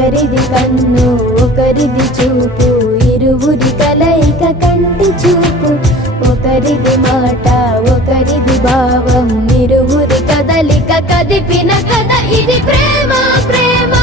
ఒకరిది కన్ను ఒకరిది చూపు, ఇరువురి కలయిక కంటి చూపు. ఒకరిది మాట ఒకరిది భావం, ఇరువురి కదలిక కదిపిన కథ ఇది ప్రేమ ప్రేమ.